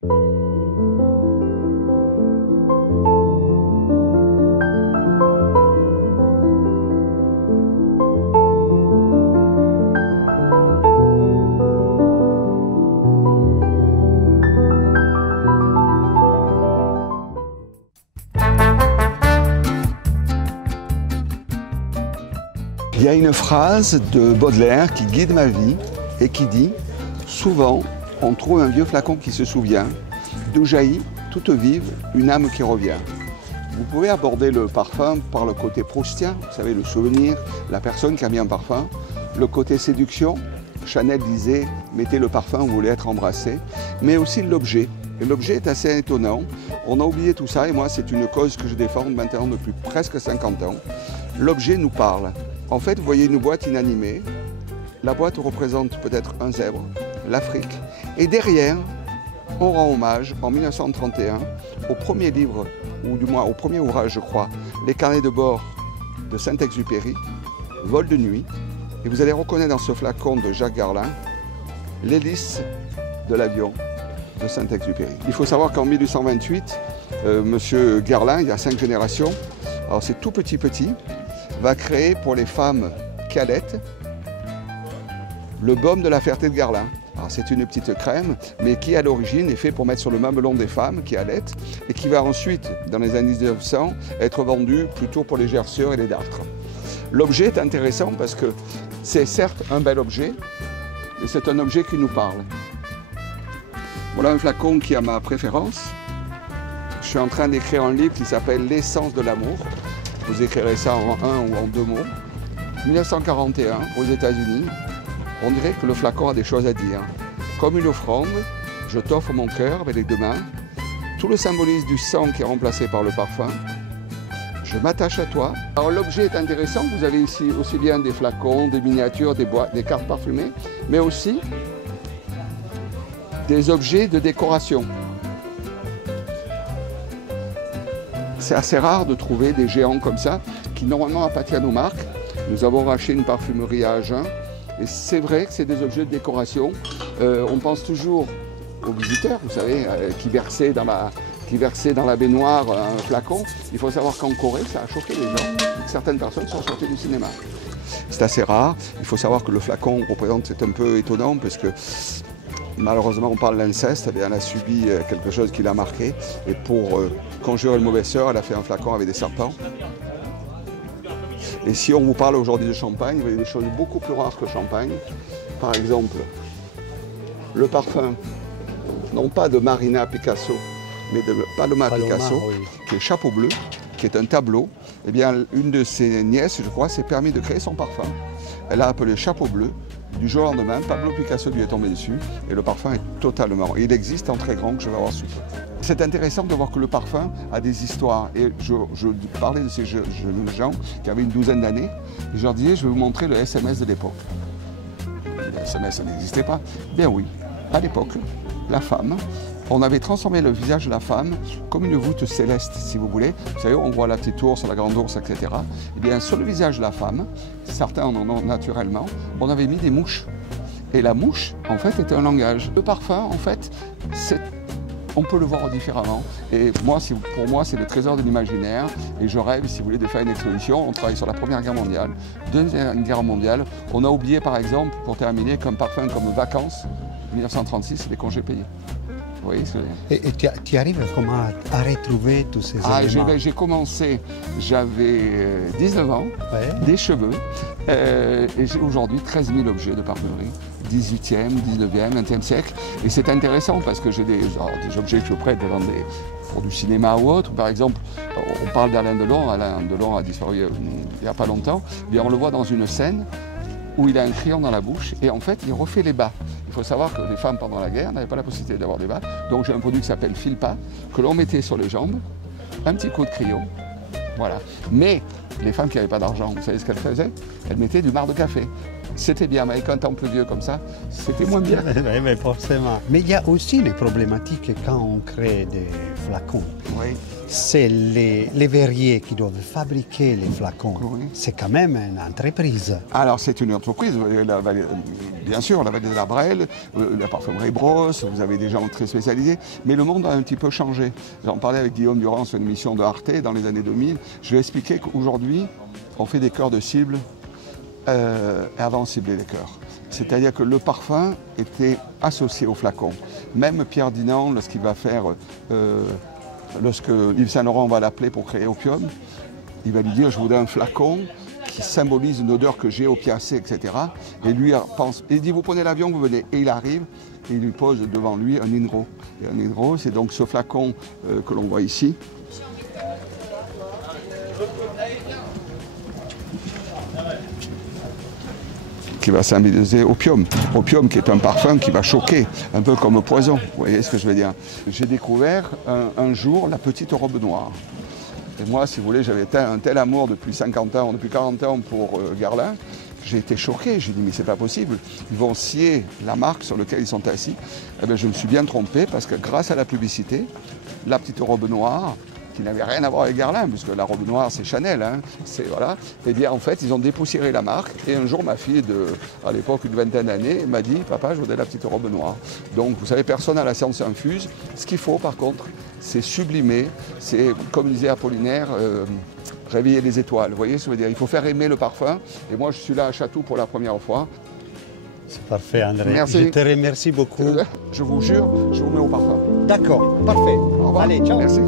Il y a une phrase de Baudelaire qui guide ma vie et qui dit « Souvent, on trouve un vieux flacon qui se souvient, d'où jaillit, toute vive, une âme qui revient. » Vous pouvez aborder le parfum par le côté proustien, vous savez, le souvenir, la personne qui a mis un parfum. Le côté séduction, Chanel disait « Mettez le parfum, vous voulez être embrassé », mais aussi l'objet. Et l'objet est assez étonnant. On a oublié tout ça et moi, c'est une cause que je défends maintenant depuis presque 50 ans. L'objet nous parle. En fait, vous voyez une boîte inanimée. La boîte représente peut-être un zèbre, l'Afrique. Et derrière, on rend hommage en 1931 au premier livre, ou du moins au premier ouvrage, je crois, Les carnets de bord de Saint-Exupéry, Vol de nuit. Et vous allez reconnaître dans ce flacon de Jacques Garlin l'hélice de l'avion de Saint-Exupéry. Il faut savoir qu'en 1828, M. Garlin, il y a 5 générations, alors c'est tout petit, va créer pour les femmes qui allaitent le baume de la Ferté de Garlin. C'est une petite crème, mais qui à l'origine est fait pour mettre sur le mamelon des femmes qui allaitent et qui va ensuite, dans les années 1900, être vendu plutôt pour les gerçures et les dartres. L'objet est intéressant parce que c'est certes un bel objet, mais c'est un objet qui nous parle. Voilà un flacon qui a ma préférence. Je suis en train d'écrire un livre qui s'appelle L'essence de l'amour. Vous écrirez ça en un ou en 2 mots. 1941, aux États-Unis, on dirait que le flacon a des choses à dire. Comme une offrande, je t'offre mon cœur avec les 2 mains. Tout le symbolisme du sang qui est remplacé par le parfum. Je m'attache à toi. Alors l'objet est intéressant. Vous avez ici aussi bien des flacons, des miniatures, des boîtes, des cartes parfumées, mais aussi des objets de décoration. C'est assez rare de trouver des géants comme ça, qui normalement appartiennent aux marques. Nous avons racheté une parfumerie à Agen, et c'est vrai que c'est des objets de décoration. On pense toujours aux visiteurs, vous savez, qui versaient dans la baignoire un flacon. Il faut savoir qu'en Corée, ça a choqué les gens. Certaines personnes sont sorties du cinéma. C'est assez rare. Il faut savoir que le flacon représente, c'est un peu étonnant, parce que malheureusement, on parle d'inceste, elle a subi quelque chose qui l'a marqué. Et pour conjurer le mauvais sort, elle a fait un flacon avec des serpents. Et si on vous parle aujourd'hui de champagne, vous voyez des choses beaucoup plus rares que le champagne. Par exemple, le parfum, non pas de Marina Picasso, mais de Paloma Picasso, oui, qui est Chapeau bleu, qui est un tableau. Eh bien, une de ses nièces, je crois, s'est permis de créer son parfum. Elle a appelé Chapeau bleu. Du jour au lendemain, Pablo Picasso lui est tombé dessus et le parfum est totalement... Il existe en très grand que je vais avoir sous peu. C'est intéressant de voir que le parfum a des histoires. Et je parlais de ces jeunes gens qui avaient une 12aine d'années et je leur disais, je vais vous montrer le SMS de l'époque. Le SMS, ça n'existait pas. Bien oui, à l'époque, la femme, on avait transformé le visage de la femme comme une voûte céleste, si vous voulez. Vous savez, on voit la petite ours, la grande ours, etc. Eh bien, sur le visage de la femme, certains en ont naturellement, on avait mis des mouches. Et la mouche, en fait, était un langage. Le parfum, en fait, on peut le voir différemment. Et moi, pour moi, c'est le trésor de l'imaginaire. Et je rêve, si vous voulez, de faire une exposition. On travaille sur la Première Guerre mondiale, Deuxième Guerre mondiale. On a oublié, par exemple, pour terminer, comme parfum comme Vacances, 1936, les congés payés. Oui, et tu arrives comment à retrouver tous ces éléments? J'ai commencé, j'avais 19 ans, ouais, des cheveux, et j'ai aujourd'hui 13 000 objets de parfumerie, 18e, 19e, 20e siècle. Et c'est intéressant parce que j'ai des objets que je prête pour du cinéma ou autre. Par exemple, on parle d'Alain Delon. Alain Delon a disparu il n'y a pas longtemps. Bien, on le voit dans une scène où il a un crayon dans la bouche et en fait, il refait les bas. Il faut savoir que les femmes, pendant la guerre, n'avaient pas la possibilité d'avoir des bas. Donc j'ai un produit qui s'appelle Fil-Pas, que l'on mettait sur les jambes, un petit coup de crayon, voilà. Mais les femmes qui n'avaient pas d'argent, vous savez ce qu'elles faisaient? Elles mettaient du marc de café. C'était bien, mais avec un temps pluvieux comme ça, c'était moins bien. Oui, mais forcément. Mais il y a aussi les problématiques quand on crée des flacons. Oui. C'est les verriers qui doivent fabriquer les flacons. Oui. C'est quand même une entreprise. Alors c'est une entreprise, bien sûr, la vallée de la Brelle, la parfumerie Brosse, vous avez des gens très spécialisés, mais le monde a un petit peu changé. J'en parlais avec Guillaume Durand sur une émission de Arte dans les années 2000. Je lui ai expliqué qu'aujourd'hui, on fait des cœurs de cible avant on ciblait les cœurs. C'est-à-dire que le parfum était associé au flacon. Même Pierre Dinan, lorsqu'il va faire, lorsque Yves Saint Laurent va l'appeler pour créer Opium, il va lui dire je voudrais un flacon qui symbolise une odeur que j'ai opiacée, etc. Et lui pense, il dit vous prenez l'avion, vous venez. Et il arrive et il lui pose devant lui un Inro. Et un Inro, c'est donc ce flacon que l'on voit ici. Qui va symboliser Opium. Opium qui est un parfum qui va choquer, un peu comme poison. Vous voyez ce que je veux dire? J'ai découvert un jour la petite robe noire. Et moi, si vous voulez, j'avais un tel amour depuis 50 ans, depuis 40 ans pour Guerlain, j'ai été choqué. J'ai dit, mais c'est pas possible. Ils vont scier la marque sur laquelle ils sont assis. Eh bien, je me suis bien trompé parce que grâce à la publicité, la petite robe noire, qui n'avait rien à voir avec Guerlain, puisque la robe noire, c'est Chanel. Hein, voilà. Et bien, en fait, ils ont dépoussiéré la marque. Et un jour, ma fille, à l'époque, une vingtaine d'années, m'a dit, papa, je voudrais la petite robe noire. Donc, vous savez, personne n'a la science infuse. Ce qu'il faut, par contre, c'est sublimer. C'est, comme disait Apollinaire, réveiller les étoiles. Vous voyez ce que je veux dire? Il faut faire aimer le parfum. Et moi, je suis là à Chatou pour la première fois. C'est parfait, André. Merci. Je te remercie beaucoup. Je vous jure, je vous mets au parfum. D'accord, parfait. Au revoir. Allez, ciao. Merci.